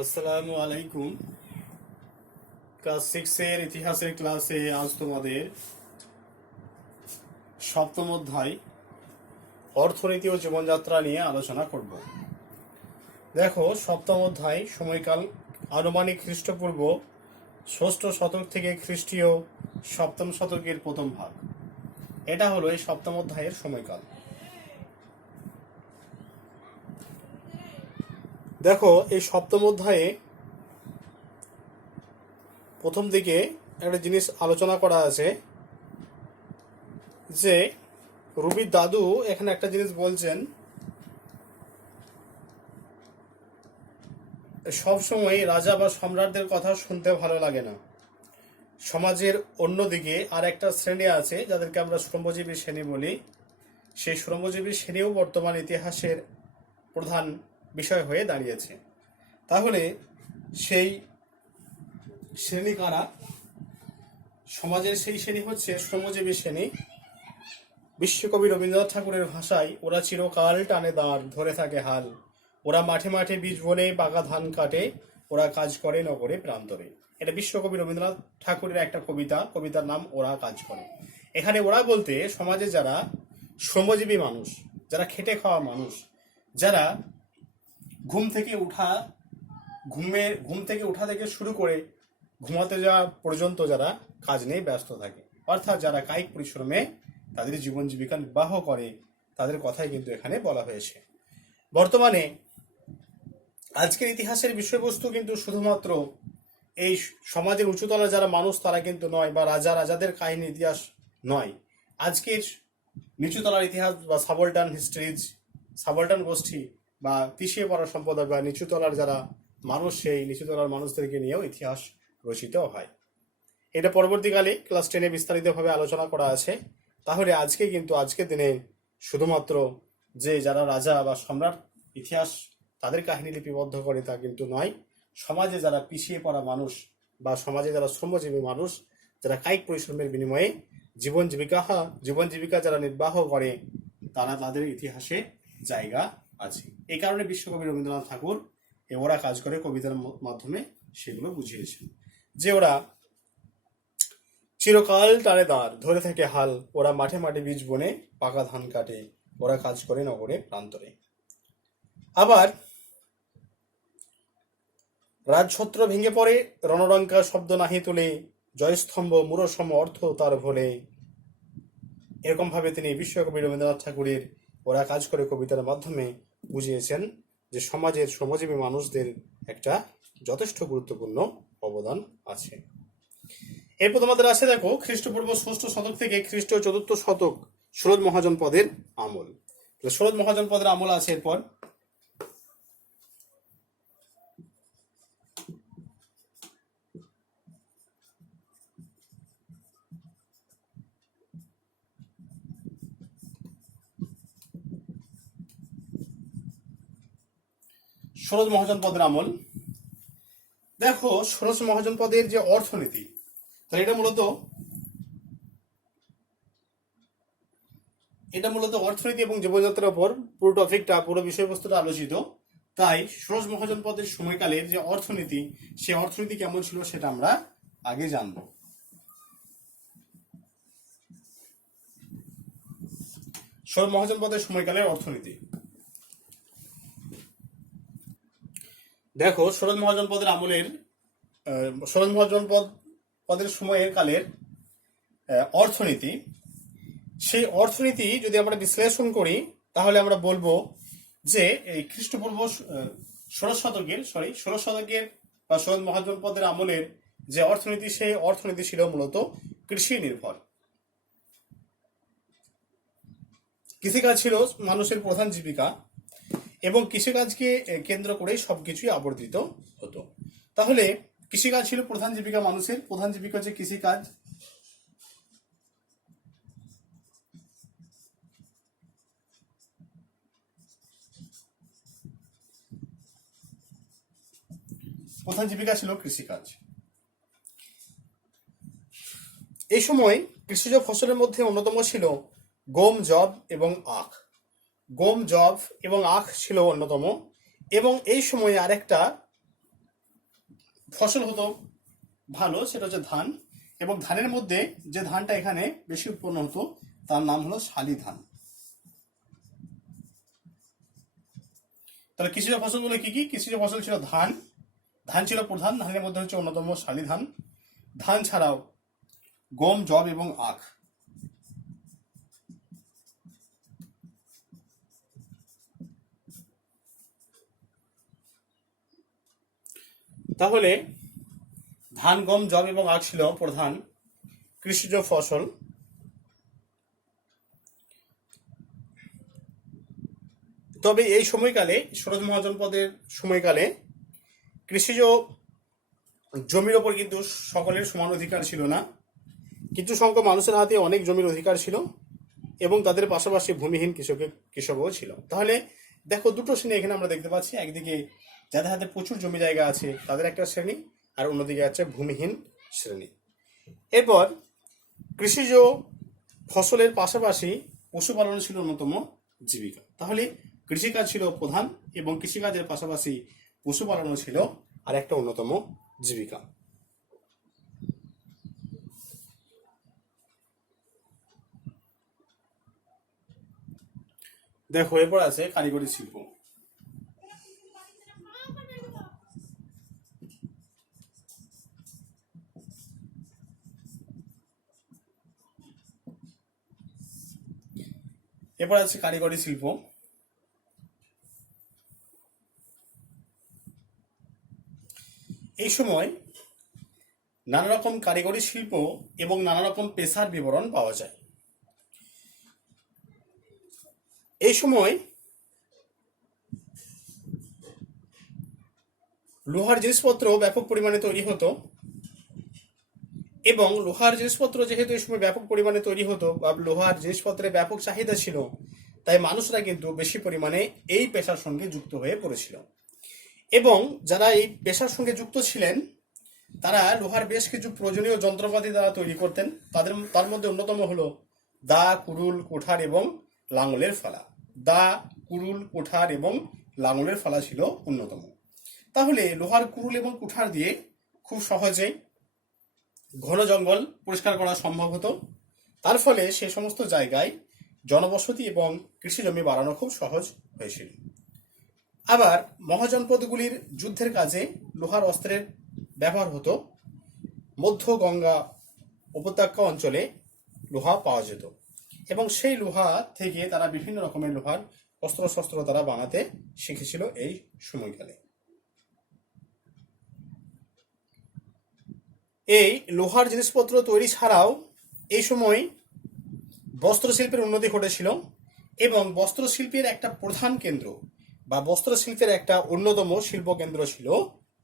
আসসালামু আলাইকুম। ক্লাস 6 এর ইতিহাসের ক্লাসে আজ তোমাদের সপ্তম অধ্যায় অর্থনীতি ও জীবনযাত্রা নিয়ে আলোচনা করব। দেখো, সপ্তম অধ্যায় সময়কাল আনুমানিক খ্রিস্টপূর্ব ষষ্ঠ শতক থেকে খ্রিস্টীয় সপ্তম শতকের প্রথম ভাগ। এটা হলো এই সপ্তম অধ্যায়ের সময়কাল। দেখো, এই সপ্তম অধ্যায়ে প্রথম দিকে একটা জিনিস আলোচনা করা আছে যে রুবির দাদু এখানে একটা জিনিস বলছেন, সবসময় রাজা বা সম্রাটদের কথা শুনতে ভালো লাগে না। সমাজের অন্যদিকে আর একটা শ্রেণী আছে যাদেরকে আমরা শ্রমজীবী শ্রেণী বলি। সেই শ্রমজীবী শ্রেণীও বর্তমান ইতিহাসের প্রধান বিষয় হয়ে দাঁড়িয়েছে। তাহলে সেই শ্রেণী কারা? সমাজের সেই শ্রেণী হচ্ছে শ্রমজীবী শ্রেণী। বিশ্বকবি রবীন্দ্রনাথ ঠাকুরের ভাষায়, ওরা চিরকাল টানে দাঁড়, ধরে থাকে হাল, ওরা মাঠে মাঠে বীজ বনে পাকা ধান কাটে, ওরা কাজ করে নগরে প্রান্তরে। এটা বিশ্বকবি রবীন্দ্রনাথ ঠাকুরের একটা কবিতা, কবিতার নাম ওরা কাজ করে। এখানে ওরা বলতে সমাজে যারা শ্রমজীবী মানুষ, যারা খেটে খাওয়া মানুষ, যারা ঘুম থেকে উঠা থেকে শুরু করে ঘুমাতে যাওয়া পর্যন্ত যারা কাজ নিয়ে ব্যস্ত থাকে, অর্থাৎ যারা কায়িক পরিশ্রমে তাদের জীবন জীবিকা নির্বাহ করে, তাদের কথাই কিন্তু এখানে বলা হয়েছে। বর্তমানে আজকের ইতিহাসের বিষয়বস্তু কিন্তু শুধুমাত্র এই সমাজের উঁচুতলার যারা মানুষ তারা কিন্তু নয়, বা রাজাদের কাহিনী ইতিহাস নয়। আজকের নিচুতলার ইতিহাস বা সাবলটান গোষ্ঠী বা পিছিয়ে পড়া সম্প্রদায় বা নিচুতলার যারা মানুষ, সেই নিচুতলার মানুষদেরকে নিয়েও ইতিহাস রচিত হয়। এটা পরবর্তীকালে ক্লাস 10-এ বিস্তারিতভাবে আলোচনা করা আছে। তাহলে আজকের দিনে শুধুমাত্র যে যারা রাজা বা সম্রাট ইতিহাস তাদের কাহিনী লিপিবদ্ধ করে তা কিন্তু নয়। সমাজে যারা পিছিয়ে পড়া মানুষ বা সমাজে যারা শ্রমজীবী মানুষ, যারা কায়িক পরিশ্রমের বিনিময়ে জীবন জীবিকা যারা নির্বাহ করে, তাদের ইতিহাসে জায়গা আছে। এই কারণে বিশ্বকবি রবীন্দ্রনাথ ঠাকুর ওরা কাজ করে কবিতার মাধ্যমে সেগুলো বুঝিয়েছেন যে ওরা চিরকাল টানে দাঁড়, ধরে থাকে হাল, ওরা মাঠে মাঠে বীজ বনে পাকা ধান কাটে, ওরা কাজ করে নগরে প্রান্তরে। আবার রাজছত্র ভেঙে পড়ে, রণডঙ্কা শব্দ নাহি তুলে, জয়স্তম্ভ মূরসম অর্থ তার ভোলে। এরকম ভাবে তিনি বিশ্বকবি রবীন্দ্রনাথ ঠাকুরের ওরা কাজ করে কবিতার মাধ্যমে বুঝিয়েছেন যে সমাজের শ্রমজীবী মানুষদের একটা যথেষ্ট গুরুত্বপূর্ণ অবদান আছে। এরপর তোমাদের আছে, দেখো, খ্রিস্টপূর্ব ষষ্ঠ শতক থেকে খ্রিস্টীয় চতুর্থ শতক সুরজ মহাজন পদের আমল। সুরজ মহাজন পদের আমল আছে। এরপর সরোজ মহাজন পদের আমল। দেখো, সরোজ মহাজন পদের যে অর্থনীতি, তাহলে এটা মূলত অর্থনীতি এবং জীবনযাত্রার উপর পুরো বিষয়বস্তুটা আলোচিত। তাই সরোজ মহাজন পদের সময়কালের যে অর্থনীতি, সেই অর্থনীতি কেমন ছিল সেটা আমরা আগে জানব। সরোজ মহাজন পদের সময়কালের অর্থনীতি। দেখো, সরোজ মহাজন পদের সময়ের কালের অর্থনীতি, সেই অর্থনীতি যদি আমরা বিশ্লেষণ করি তাহলে আমরা বলবো যে এই খ্রিস্টপূর্ব ষোড়শ শতকের বা সরোজ মহাজন পদের আমলের যে অর্থনীতি, সেই অর্থনীতি ছিল মূলত কৃষি নির্ভর। কৃষিকাজ ছিল মানুষের প্রধান জীবিকা এবং কৃষিকাজকে কেন্দ্র করেই সবকিছুই আবর্তিত হতো। তাহলে কৃষিকাজ ছিল প্রধান জীবিকা, মানুষের প্রধান জীবিকা হচ্ছে কৃষিকাজ। প্রধান জীবিকা ছিল কৃষিকাজ। এই সময় কৃষিজ ফসলের মধ্যে অন্যতম ছিল গম, যব এবং আখ। গম, যব এবং আখ ছিল অন্যতম। এবং এই সময়ে আরেকটা ফসল হতো ভালো, সেটা হচ্ছে ধান। এবং ধানের মধ্যে যে ধানটা এখানে বেশি উৎপন্ন হতো তার নাম হলো শালি ধান। তাহলে কৃষিজ ফসলগুলো কি কি? কৃষিজ ফসল ছিল ধান, ধান ছিল প্রধান, ধানের মধ্যে হচ্ছে অন্যতম শালি ধান। ধান ছাড়াও গম, যব এবং আখ। তাহলে ধান, গম, যব এবং আখ ছিল প্রধান কৃষিজ ফসল। তবে এই সময়কালে, ষোড়শ মহাজনপদের সময়কালে কৃষিজ জমির ওপর কিন্তু সকলের সমান অধিকার ছিল না। কিছু সংখ্যক মানুষের হাতে অনেক জমির অধিকার ছিল এবং তাদের পাশাপাশি ভূমিহীন কৃষকও ছিল। তাহলে দেখো, দুটো শ্রেণী এখানে আমরা দেখতে পাচ্ছি। একদিকে যাদের হাতে প্রচুর জমি জায়গা আছে তাদের একটা শ্রেণী, আর অন্যদিকে আছে ভূমিহীন শ্রেণী। এরপর কৃষিজ ফসলের পাশাপাশি পশুপালন ছিল অন্যতম জীবিকা। তাহলে কৃষিকাজ ছিল প্রধান এবং কৃষিকাজের পাশাপাশি পশুপালনও ছিল আর একটা অন্যতম জীবিকা। দেখো, এরপর আছে কারিগরি শিল্প। এরপর আছে কারিগরি শিল্প। এই সময় নানা রকম কারিগরি শিল্প এবং নানা রকম পেশার বিবরণ পাওয়া যায়। এই সময় লোহার জিনিসপত্র ব্যাপক পরিমাণে তৈরি হতো এবং লোহার জিনিসপত্র যেহেতু এই সময় ব্যাপক পরিমাণে তৈরি হতো বা লোহার জিনিসপত্রের ব্যাপক চাহিদা ছিল, তাই মানুষরা কিন্তু বেশি পরিমাণে এই পেশার সঙ্গে যুক্ত হয়ে পড়েছিল। এবং যারা এই পেশার সঙ্গে যুক্ত ছিলেন তারা লোহার বেশ কিছু প্রয়োজনীয় যন্ত্রপাতি দ্বারা তৈরি করতেন। তার মধ্যে অন্যতম হলো দা, কুড়ুল, কুঠার এবং লাঙলের ফালা। দা, কুড়ুল, কুঠার এবং লাঙলের ফালা ছিল অন্যতম। তাহলে লোহার কুড়ুল এবং কুঠার দিয়ে খুব সহজে ঘন জঙ্গল পরিষ্কার করা সম্ভব হতো। তার ফলে সে সমস্ত জায়গায় জনবসতি এবং কৃষি জমি বাড়ানো খুব সহজ হয়েছিল। আবার মহাজনপদগুলির যুদ্ধের কাজে লোহার অস্ত্রের ব্যবহার হতো। মধ্য গঙ্গা উপত্যকা অঞ্চলে লোহা পাওয়া যেত এবং সেই লোহা থেকে তারা বিভিন্ন রকমের লোহার অস্ত্রশস্ত্র তারা বানাতে শিখেছিল এই সময়কালে। এই লোহার জিনিসপত্র তৈরি ছাড়াও এই সময় বস্ত্রশিল্পের উন্নতি ঘটেছিল এবং বস্ত্রশিল্পের একটা প্রধান কেন্দ্র বা বস্ত্রশিল্পের একটা অন্যতম শিল্প কেন্দ্র ছিল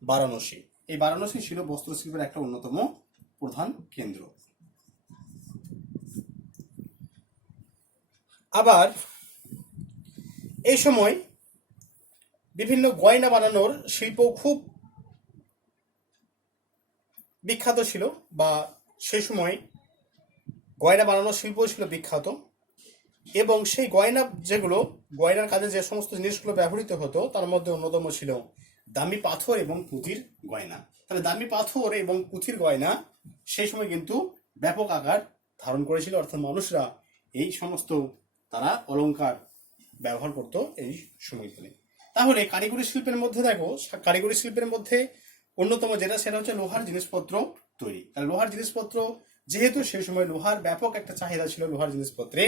বারাণসী। এই বারাণসী ছিল বস্ত্রশিল্পের একটা অন্যতম প্রধান কেন্দ্র। আবার এই সময় বিভিন্ন গয়না বানানোর শিল্প খুব বিখ্যাত ছিল, বা সেই সময় গয়না বানানোর শিল্প ছিল বিখ্যাত। এবং সেই গয়না গয়নার কাজে যে সমস্ত জিনিসগুলো ব্যবহৃত হতো তার মধ্যে অন্যতম ছিল দামি পাথর এবং পুঁতির গয়না। তাহলে দামি পাথর এবং পুঁতির গয়না সেই সময় কিন্তু ব্যাপক আকার ধারণ করেছিল, অর্থাৎ মানুষরা এই সমস্ত তারা অলংকার ব্যবহার করত এই সময়কালে। তাহলে কারিগরি শিল্পের মধ্যে দেখো, কারিগরি শিল্পের মধ্যে অন্যতম সেটা হচ্ছে লোহার জিনিসপত্র তৈরি। তাহলে লোহার জিনিসপত্র যেহেতু সেই সময় লোহার ব্যাপক একটা চাহিদা ছিল লোহার জিনিসপত্রে,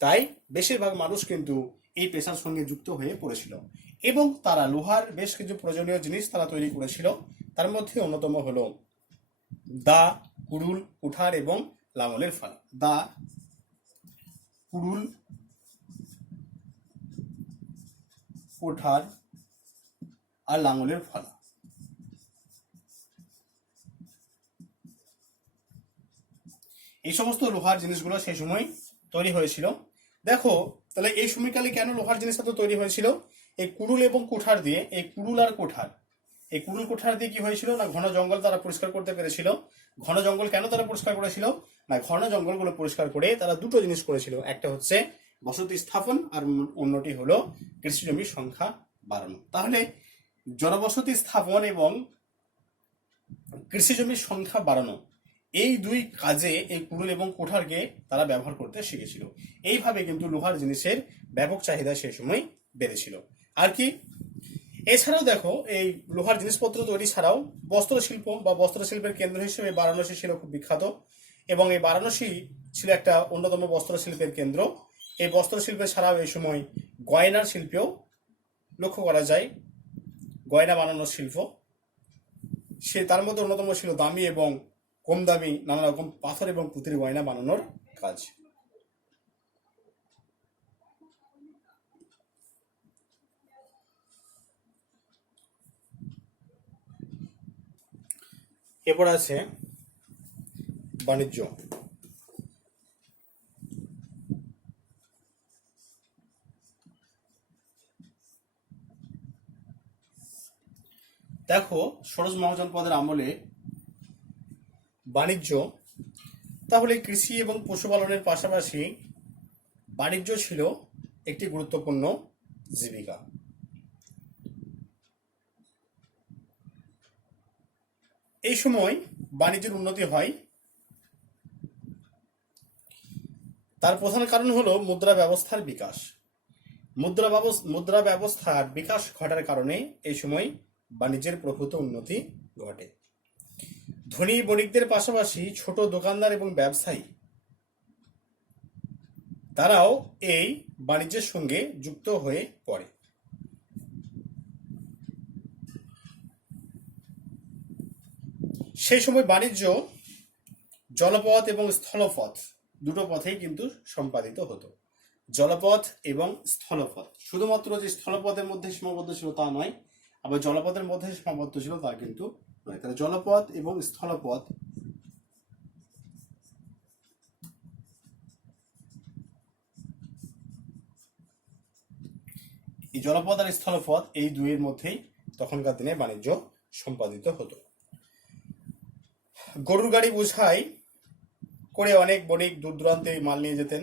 তাই বেশিরভাগ মানুষ কিন্তু এই পেশার সঙ্গে যুক্ত হয়ে পড়েছিল এবং তারা লোহার বেশ কিছু প্রয়োজনীয় জিনিস তারা তৈরি করেছিল। তার মধ্যে অন্যতম হলো দা, কুড়ুল, কুঠার এবং লাঙলের ফালা। দা, কুড়ুল, কুঠার আর লাঙলের ফালা। এই সমস্ত লোহার জিনিসগুলো সেই সময় তৈরি হয়েছিল। দেখো, তাহলে এই সময়কালে কেন লোহার জিনিস এত তৈরি হয়েছিল? এই কুড়ুল এবং কুঠার দিয়ে, এই কুড়ুল কুঠার দিয়ে কি হয়েছিল না, ঘন জঙ্গল তারা পরিষ্কার করতে পেরেছিল। ঘন জঙ্গল কেন তারা পরিষ্কার করেছিল না, ঘন জঙ্গলগুলো পরিষ্কার করে তারা দুটো জিনিস করেছিল। একটা হচ্ছে বসতি স্থাপন আর অন্যটি হলো কৃষি জমির সংখ্যা বাড়ানো। তাহলে জনবসতি স্থাপন এবং কৃষি জমির সংখ্যা বাড়ানো, এই দুই কাজে এই কুড়ুল এবং কুঠারকে তারা ব্যবহার করতে শিখেছিল। এইভাবে কিন্তু লোহার জিনিসের ব্যাপক চাহিদা সেই সময় বেড়েছিল। আর কি, এছাড়াও দেখো এই লোহার জিনিসপত্র তৈরি ছাড়াও বস্ত্রশিল্প বা বস্ত্রশিল্পের কেন্দ্র হিসেবে বারাণসী ছিল খুব বিখ্যাত, এবং এই বারাণসী ছিল একটা অন্যতম বস্ত্রশিল্পের কেন্দ্র। এই বস্ত্রশিল্পে ছাড়াও এই সময় গয়নার শিল্পেও লক্ষ্য করা যায়, গয়না বানানোর শিল্প। তার মধ্যে অন্যতম ছিল দামি এবং কম দামি নানা রকম পাথর এবং পুঁতির গয়না বানানোর কাজ। এরপর আছে বাণিজ্য। দেখো ষোড়শ মহাজনপদের আমলে বাণিজ্য, তাহলে কৃষি এবং পশুপালনের পাশাপাশি বাণিজ্য ছিল একটি গুরুত্বপূর্ণ জীবিকা। এই সময় বাণিজ্যের উন্নতি হয়, তার প্রধান কারণ হলো মুদ্রা ব্যবস্থার বিকাশ। মুদ্রা ব্যবস্থার বিকাশ ঘটার কারণে এই সময় বাণিজ্যের প্রভূত উন্নতি ঘটে। ধনী বণিকদের পাশাপাশি ছোট দোকানদার এবং ব্যবসায়ী তারাও এই বাণিজ্যের সঙ্গে যুক্ত হয়ে পড়ে। সেই সময় বাণিজ্য জলপথ এবং স্থলপথ দুটো পথেই কিন্তু সম্পাদিত হতো। জলপথ এবং স্থলপথ, শুধুমাত্র যে স্থলপথের মধ্যে সীমাবদ্ধ ছিল তা নয়, আবার জলপথের মধ্যে সীমাবদ্ধ ছিল তা কিন্তু নয়। তাহলে জলপথ এবং স্থলপথ এই জলপথ আর স্থলপথ এই দুইয়ের মধ্যেই তখনকার দিনে বাণিজ্য সম্পাদিত হতো। গরুর গাড়ি বোঝাই করে অনেক বণিক দূর দূরান্তে মাল নিয়ে যেতেন।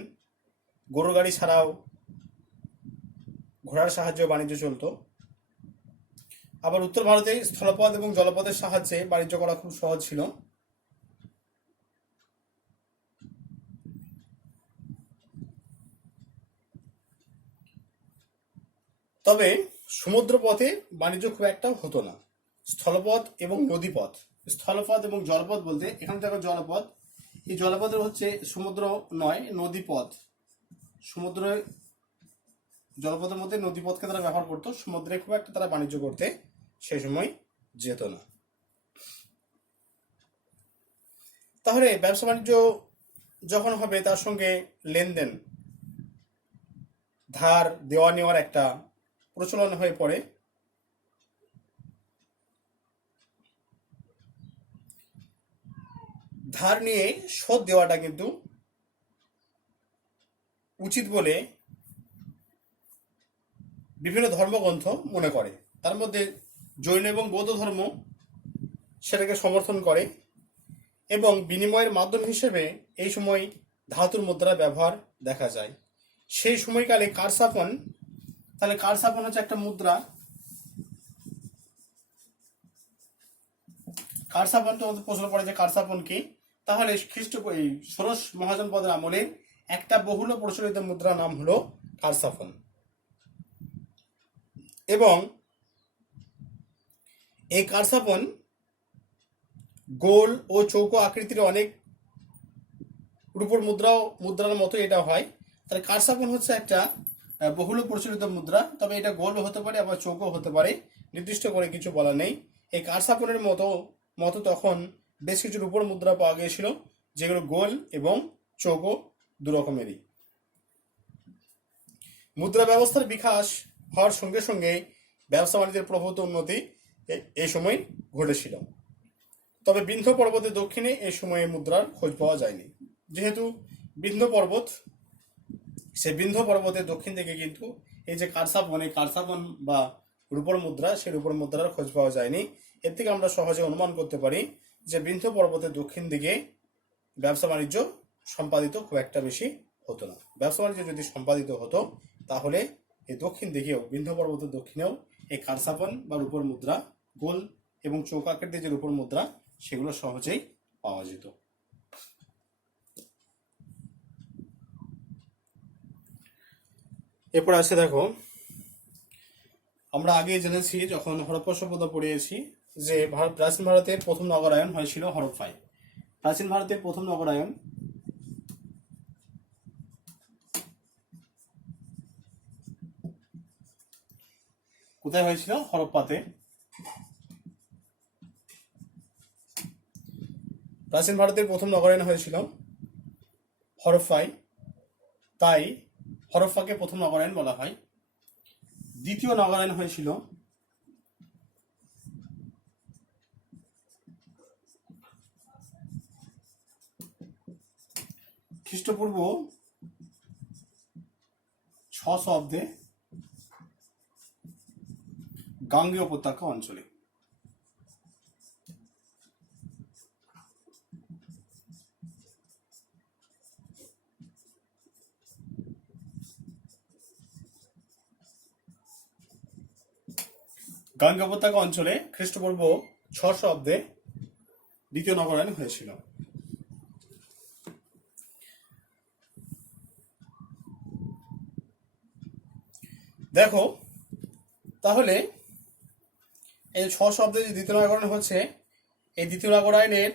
গরুর গাড়ি ছাড়াও ঘোড়ার সাহায্যে বাণিজ্য চলতো। আবার উত্তর ভারতে স্থলপথ এবং জলপথের সাহায্যে বাণিজ্য করা খুব সহজ ছিল। তবে সমুদ্র পথে বাণিজ্য খুব একটা হতো না। স্থলপথ এবং নদীপথ, স্থলপথ এবং জলপথ বলতে এখানে দেখো জলপথ, এই জলপথের হচ্ছে সমুদ্র নয়, নদীপথ। সমুদ্রের জলপথের মধ্যে নদীপথকে তারা ব্যবহার করতো, সমুদ্রে খুব একটা তারা বাণিজ্য করতে সেই সময় যেত না। তাহলে ব্যবসা বাণিজ্য যখন হবে তার সঙ্গে লেনদেন, ধার দেওয়া নেওয়ার একটা প্রচলন হয়ে পড়ে। ধার নিয়ে শোধ দেওয়াটা কিন্তু উচিত বলে বিভিন্ন ধর্মগ্রন্থ মনে করে। তার মধ্যে জৈন এবং বৌদ্ধ ধর্ম সেটাকে সমর্থন করে, এবং বিনিময়ের মাধ্যম হিসেবে এই সময় ধাতুর মুদ্রার ব্যবহার দেখা যায়। সেই সময়কালে কারসাপন, তাহলে কারসাপন হচ্ছে একটা মুদ্রা। কারসাপন তো প্রশ্ন পড়ে যে কারসাপন কি, তাহলে এই ষোড়শ মহাজনপদের আমলে একটা বহুল প্রচলিত মুদ্রার নাম হলো কারসাপন। এবং এই কারসাপন গোল ও চৌকো আকৃতির অনেক রূপোর মুদ্রার মতো এটা হয়। তাহলে কারসাপন হচ্ছে একটা বহুল প্রচলিত মুদ্রা, তবে এটা গোল হতে পারে আবার চৌকো হতে পারে, নির্দিষ্ট করে কিছু বলা নেই। এই কারসাপনের মতো তখন বেশ কিছু রূপোর মুদ্রা পাওয়া গিয়েছিল, যেগুলো গোল এবং চৌকো দু রকমেরই। মুদ্রা ব্যবস্থার বিকাশ হওয়ার সঙ্গে সঙ্গে ব্যবসা বাণিজ্যের প্রভূত উন্নতি এই সময় ঘটেছিল। তবে বিন্ধ্য পর্বতের দক্ষিণে এই সময়ে মুদ্রার খোঁজ পাওয়া যায়নি। যেহেতু বিন্ধ্য পর্বত, সেই বিন্ধ্য পর্বতের দক্ষিণ দিকে কিন্তু এই যে কারসাপন, এই কারসাপন বা রূপর মুদ্রা, সেই রূপর মুদ্রার খোঁজ পাওয়া যায়নি। এর থেকে আমরা সহজে অনুমান করতে পারি যে বিন্ধ্য পর্বতের দক্ষিণ দিকে ব্যবসা বাণিজ্য সম্পাদিত খুব একটা বেশি হতো না। ব্যবসা বাণিজ্য যদি সম্পাদিত হতো তাহলে এই দক্ষিণ দিকেও, বিন্ধ্য পর্বতের দক্ষিণেও এই কারসাপন বা রূপর মুদ্রা গোল এবং চৌকাকৃতির যে রূপোর মুদ্রা সেগুলো সহজেই পাওয়া যেত। এরপর আছে দেখো, আমরা আগে জেনেছি যখন হরপ্পা সভ্যতা পড়িয়েছি যে প্রাচীন ভারতের প্রথম নগরায়ন হয়েছিল হরপ্পায়। প্রাচীন ভারতের প্রথম নগরায়ন কোথায় হয়েছিল? হরপ্পাতে। প্রাচীন ভারতের প্রথম নগরায়ন হয়েছিল হরপ্পায়, তাই হরপ্পাকে প্রথম নগরায়ন বলা হয়। দ্বিতীয় নগরায়ন হয়েছিল খ্রিস্টপূর্ব 600 অব্দে গাঙ্গেয় উপত্যকা অঞ্চলে। গাঙ্গেয় উপত্যকা অঞ্চলে খ্রিস্টপূর্ব 600 অব্দে দ্বিতীয় নগরায়ন হয়েছিল। দেখো তাহলে এই 600 অব্দে যে দ্বিতীয় নগরায়ন হচ্ছে, এই দ্বিতীয় নগরায়নের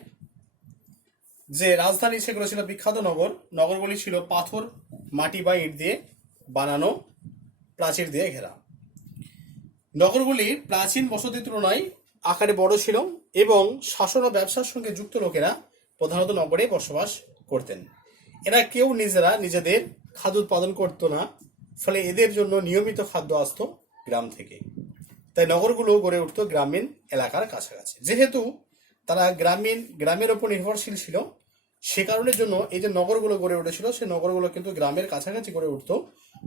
যে রাজধানী সেগুলো ছিল বিখ্যাত নগরগুলি ছিল পাথর, মাটি বা ইট দিয়ে বানানো, প্রাচীর দিয়ে ঘেরা। নগরগুলির প্রাচীন বসতির তুলনায় আকারে বড় ছিল এবং শাসন ও ব্যবসার সঙ্গে যুক্ত লোকেরা প্রধানত নগরে বসবাস করতেন। এরা কেউ নিজেদের খাদ্য উৎপাদন করতো না, ফলে এদের জন্য নিয়মিত খাদ্য আসতো গ্রাম থেকে। তাই নগরগুলো গড়ে উঠতো গ্রামীণ এলাকার কাছাকাছি। যেহেতু তারা গ্রামের ওপর নির্ভরশীল ছিল, সে কারণের জন্য এই যে নগরগুলো গড়ে উঠেছিল, সেই নগরগুলো কিন্তু গ্রামের কাছাকাছি গড়ে উঠতো।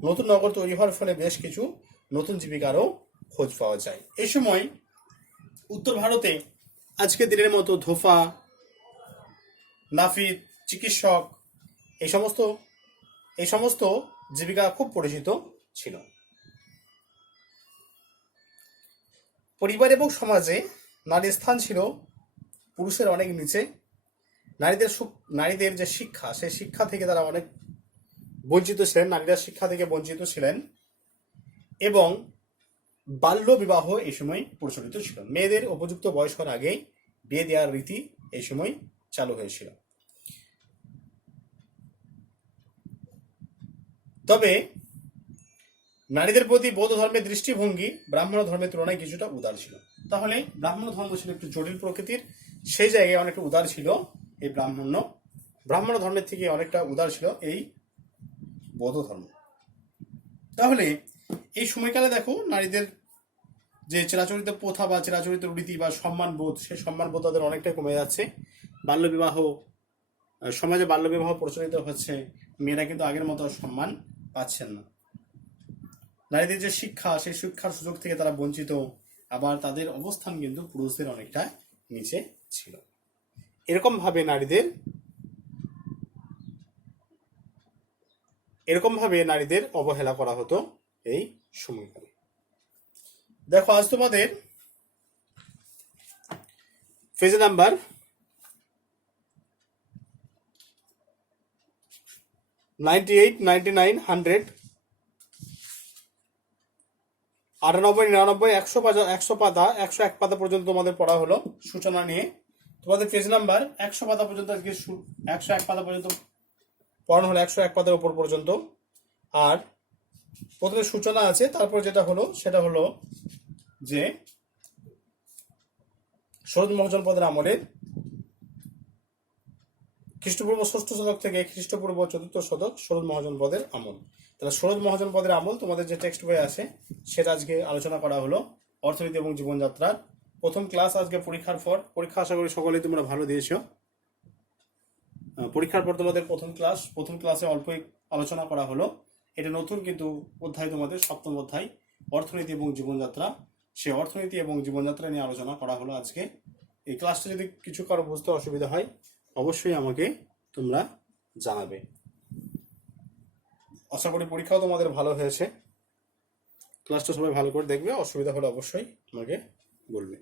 নতুন নগর তৈরি হওয়ার ফলে বেশ কিছু নতুন জীবিকারও খোঁজ পাওয়া যায়। এই সময় উত্তর ভারতে আজকের দিনের মতো ধোফা, নাপিত, চিকিৎসক এই সমস্ত জীবিকা খুব পরিচিত ছিল। পরিবার এবং সমাজে নারীর স্থান ছিল পুরুষের অনেক নিচে। নারীদের যে শিক্ষা, সেই শিক্ষা থেকে তারা অনেক বঞ্চিত ছিলেন, নারীরা শিক্ষা থেকে বঞ্চিত ছিলেন এবং বাল্য বিবাহ এই সময় প্রচলিত ছিল। মেয়েদের উপযুক্ত বয়স হওয়ার আগেই বিয়ে দেওয়ার রীতি এই সময় চালু হয়েছিল। তবে নারীদের প্রতি বৌদ্ধ ধর্মের দৃষ্টিভঙ্গি ব্রাহ্মণ ধর্মের তুলনায় কিছুটা উদার ছিল। তাহলে ব্রাহ্মণ ধর্ম ছিল একটু জটিল প্রকৃতির, সেই জায়গায় অনেকটা উদার ছিল এই ব্রাহ্মণ ধর্মের থেকে অনেকটা উদার ছিল এই বৌদ্ধ ধর্ম। তাহলে এই সময়কালে দেখো নারীদের যে চিরাচরিত প্রথা বা চিরাচরিত রীতি বা সম্মানবোধ, সেই সম্মানবোধ তাদের অনেকটাই কমে যাচ্ছে। সমাজে বাল্যবিবাহ প্রচলিত হচ্ছে, মেয়েরা কিন্তু আগের মতো সম্মান পাচ্ছেন না। নারীদের যে শিক্ষা, সেই শিক্ষার সুযোগ থেকে তারা বঞ্চিত, আবার তাদের অবস্থান কিন্তু পুরুষদের অনেকটা নিচে ছিল। এরকম ভাবে নারীদের অবহেলা করা হতো এই সময়কালে। দেখো আজ তোমাদের পেজ নাম্বার 98, 99, 100, 98, 99, 100 পাতা, 101 পাতা পর্যন্ত তোমাদের পড়া হলো সূচনা নিয়ে। তোমাদের পেজ নাম্বার 100 পাতা পর্যন্ত, আজকে 101 পাতা পর্যন্ত পড়ানো হলো, 101 পাতার উপর পর্যন্ত। আর প্রথমে সূচনা আছে, তারপর যেটা হলো সেটা হলো যে শরৎ মহাজনপদের আমলের খ্রিস্টপূর্ব 6ষ্ঠ শতক থেকে খ্রিস্টপূর্ব 4র্থ শতক শরৎ মহাজনপদের আমল। তাহলে শরৎ মহাজনপদের আমল তোমাদের যে টেক্সট বই আছে সেটা আজকে আলোচনা করা হলো, অর্থনীতি এবং জীবনযাত্রার প্রথম ক্লাস। আজকে পরীক্ষার পর, পরীক্ষা আশা করি সকলেই তোমরা ভালো দিয়েছো। পরীক্ষার পর তোমাদের প্রথম ক্লাসে অল্পই আলোচনা করা হলো। এটা নতুন কিন্তু অধ্যায়, তোমাদের 7ম অধ্যায় অর্থনীতি এবং জীবনযাত্রা। সেই অর্থনীতি এবং জীবনযাত্রা নিয়ে আলোচনা করা হলো আজকে। এই ক্লাসটা যদি কিছু কারো বুঝতে অসুবিধা হয় অবশ্যই আমাকে তোমরা জানাবে। আশা করি পরীক্ষাও তোমাদের ভালো হয়েছে। ক্লাসটা সবাই ভালো করে দেখবে, অসুবিধা হলে অবশ্যই আমাকে বলবে।